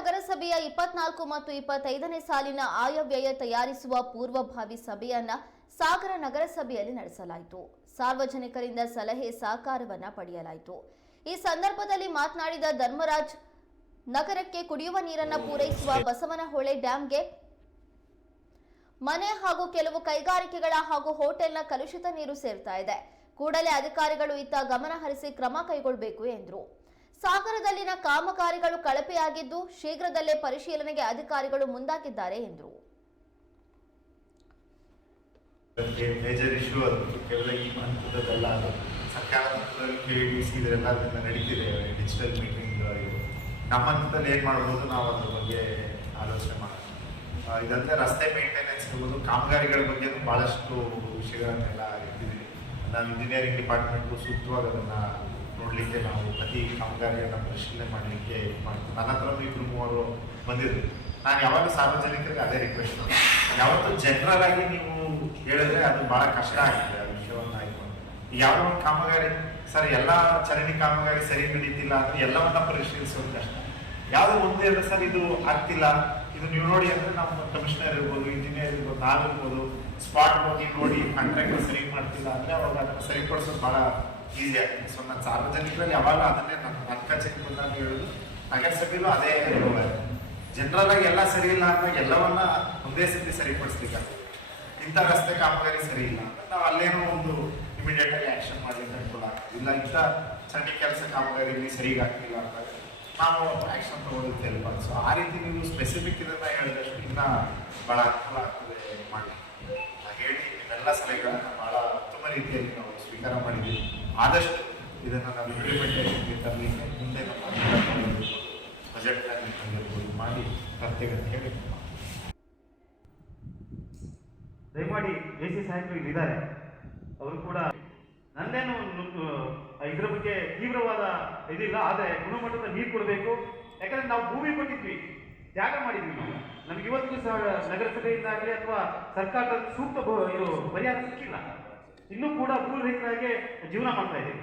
ನಗರಸಭೆಯ ಇಪ್ಪತ್ನಾಲ್ಕು ಮತ್ತು ಇಪ್ಪತ್ತೈದನೇ ಸಾಲಿನ ಆಯವ್ಯಯ ತಯಾರಿಸುವ ಪೂರ್ವಭಾವಿ ಸಭೆಯನ್ನ ಸಾಗರ ನಗರಸಭೆಯಲ್ಲಿ ನಡೆಸಲಾಯಿತು. ಸಾರ್ವಜನಿಕರಿಂದ ಸಲಹೆ ಸಹಕಾರವನ್ನ ಪಡೆಯಲಾಯಿತು. ಈ ಸಂದರ್ಭದಲ್ಲಿ ಮಾತನಾಡಿದ ಧರ್ಮರಾಜ್, ನಗರಕ್ಕೆ ಕುಡಿಯುವ ನೀರನ್ನ ಪೂರೈಸುವ ಬಸವನಹೊಳೆ ಡ್ಯಾಂಗೆ, ಮನೆ ಹಾಗೂ ಕೆಲವು ಕೈಗಾರಿಕೆಗಳ ಹಾಗೂ ಹೋಟೆಲ್ನ ಕಲುಷಿತ ನೀರು ಸೇರ್ತಾ ಇದೆ. ಕೂಡಲೇ ಅಧಿಕಾರಿಗಳು ಇತ್ತ ಗಮನ ಹರಿಸಿ ಕ್ರಮ ಕೈಗೊಳ್ಳಬೇಕು ಎಂದರು. ಸಾಗರದಲ್ಲಿನ ಕಾಮಗಾರಿಗಳು ಕಳಪೆಯಾಗಿದ್ದು ಶೀಘ್ರದಲ್ಲೇ ಪರಿಶೀಲನೆಗೆ ಅಧಿಕಾರಿಗಳು ಮುಂದಾಗಿದ್ದಾರೆ ಎಂದರು. ಮೇಜರ್ ಇಶ್ಯೂ ಅದು. ಕೇವಲ ಈ ಹಂತದಲ್ಲ ಅದು ಸರ್ಕಾರ ಕೆ ಡಿ ಸಿ ನಡೀತಿದೆ ಡಿಜಿಟಲ್ ಮೀಟಿಂಗ್ ನಮ್ಮ ಹಂತದಲ್ಲಿ ಏನು ಮಾಡ್ಬೋದು ನಾವು ಅದ್ರ ಬಗ್ಗೆ ಆಲೋಚನೆ ಮಾಡೋಣ ಇದಂತೆ ರಸ್ತೆ ಮೇಂಟೆನೆನ್ಸ್ ಇರ್ಬೋದು, ಕಾಮಗಾರಿಗಳ ಬಗ್ಗೆ ಭಾಳಷ್ಟು ವಿಷಯಗಳನ್ನೆಲ್ಲ ಇಟ್ಟಿದ್ದೀವಿ. ನಾವು ಇಂಜಿನಿಯರಿಂಗ್ ಡಿಪಾರ್ಟ್ಮೆಂಟು ಸೂಕ್ತವಾಗಿ ಅದನ್ನ ನೋಡಲಿಕ್ಕೆ ನಾವು ಪ್ರತಿ ಕಾಮಗಾರಿಯನ್ನು ಪರಿಶೀಲನೆ ಮಾಡಲಿಕ್ಕೆ ಮಾಡ್ತೀವಿ. ನನ್ನ ಹತ್ರನೂ ಇಬ್ರು ಮೂವರು ಬಂದಿದ್ರು. ನಾನು ಯಾವಾಗ ಸಾರ್ವಜನಿಕರಿಗೆ ಅದೇ ರಿಕ್ವೆಸ್ಟ್ ಮಾಡಿ ಯಾವತ್ತು ಜನರಲ್ ಆಗಿ ನೀವು ಹೇಳಿದ್ರೆ ಅದು ಬಹಳ ಕಷ್ಟ ಆಗಿದೆ ಆ ವಿಷಯವನ್ನು ಆಯ್ತು ಯಾವುದೋ ಒಂದು ಕಾಮಗಾರಿ, ಸರ್, ಎಲ್ಲ ಚರಂಡಿ ಕಾಮಗಾರಿ ಸರಿ ನಡೀತಿಲ್ಲ ಅಂದ್ರೆ ಎಲ್ಲವನ್ನ ಪರಿಶೀಲಿಸೋದು ಕಷ್ಟ. ಯಾವ್ದು ಒಂದು ಎರಡು ಸರ್, ಇದು ಆಗ್ತಿಲ್ಲ. ಇದು ನೀವು ನೋಡಿ ಅಂದ್ರೆ ನಮ್ಮ ಕಮಿಷನರ್ ಇರ್ಬೋದು ಇಂಜಿನಿಯರ್ ಇರ್ಬೋದು, ನಾವು ಇರ್ಬೋದು. ಸ್ಪಾಟ್ ಹೋಗಿ ನೋಡಿ ಕಾಂಟ್ರಾಕ್ಟ್ ಸರಿ ಮಾಡ್ತಿಲ್ಲ ಅಂದ್ರೆ ಅವಾಗ ಅದನ್ನು ಸರಿಪಡಿಸೋದು ಬಹಳ ಈಸಿ ಆಗ್ತದೆ ಸೊ ನಾನು ಸಾರ್ವಜನಿಕರಲ್ಲಿ ಯಾವಾಗ ಅದನ್ನೇ ನನ್ನ ಕಚೇರಿ ಬಂದಾಗ ಹೇಳೋದು. ನಗರಸಭೆಯಲ್ಲೂ ಅದೇ ಜನರಲ್ ಆಗಿ ಎಲ್ಲ ಸರಿ ಇಲ್ಲ ಅಂದಾಗ ಎಲ್ಲವನ್ನ ಒಂದೇ ಸತಿ ಸರಿಪಡಿಸ್ಲಿಕ್ಕಾಗ್ತದೆ ಇಂಥ ರಸ್ತೆ ಕಾಮಗಾರಿ ಸರಿ ಇಲ್ಲ ಅಂತ ನಾವು ಅಲ್ಲೇನೋ ಒಂದು ಇಮಿಡಿಯೇಟ್ ಆಗಿ ಆಕ್ಷನ್ ಮಾಡ್ಲಿಕ್ಕೆ ಅನುಕೂಲ ಆಗ್ತದೆ ಇಲ್ಲ, ಇಂಥ ಸಣ್ಣ ಕೆಲಸ ಕಾಮಗಾರಿ ಆಗ್ತಿಲ್ಲ ಅಂದಾಗ ನಾವು ಆಕ್ಷನ್ ತಗೊಳ್ಳೋದಕ್ಕೆ ಹೆಲ್ಪ್ ಸೊ ಆ ರೀತಿ ನೀವು ಸ್ಪೆಸಿಫಿಕ್ ಇದನ್ನ ಹೇಳಿದಷ್ಟು ಇನ್ನ ಬಹಳ ಅನುಕೂಲ ಆಗ್ತದೆ ಮಾಡಿ ಹೇಳಿ, ಇವೆಲ್ಲ ಸಲಹೆಗಳನ್ನ ಬಹಳ ಉತ್ತಮ ರೀತಿಯಲ್ಲಿ ನಾವು ಸ್ವೀಕಾರ ಮಾಡಿದ್ದೀವಿ. ಆದಷ್ಟು ಇದನ್ನ ನಾವು ಇಂಪ್ಲಿಮೆಂಟೇಷನ್ಗೆ ತರಲಿಕ್ಕೆ ಮುಂದೆ ನಮ್ಮ ಮಾಡಿ ತರ್ತೇವೆ ಅಂತ ಹೇಳಿ. ದಯಮಾಡಿ ಎ ಸಿ ಸಾಹೇಬರು ಇಲ್ಲಿದ್ದಾರೆ. ಅವರು ಕೂಡ ನಂದೇನು ಇದ್ರ ಬಗ್ಗೆ ತೀವ್ರವಾದ ಇದಿಲ್ಲ ಆದರೆ ಗುಣಮಟ್ಟದ ನೀರು ಕೊಡಬೇಕು. ಯಾಕಂದ್ರೆ ನಾವು ಭೂಮಿ ಕೊಟ್ಟಿದ್ವಿ ತ್ಯಾಗ ಮಾಡಿದ್ವಿ ನಾವು. ನಮ್ಗೆ ಇವತ್ತಿಗೂ ಸಹ ನಗರಸಭೆಯಿಂದಾಗಲಿ ಅಥವಾ ಸರ್ಕಾರದ ಸೂಕ್ತ ಬ- ಇದು ಪರಿಹಾರ ಸಿಕ್ಕಿಲ್ಲ. ಇನ್ನೂ ಕೂಡ ರಹಿತರಾಗಿ ಜೀವನ ಮಾಡ್ತಾ ಇದ್ದೀವಿ.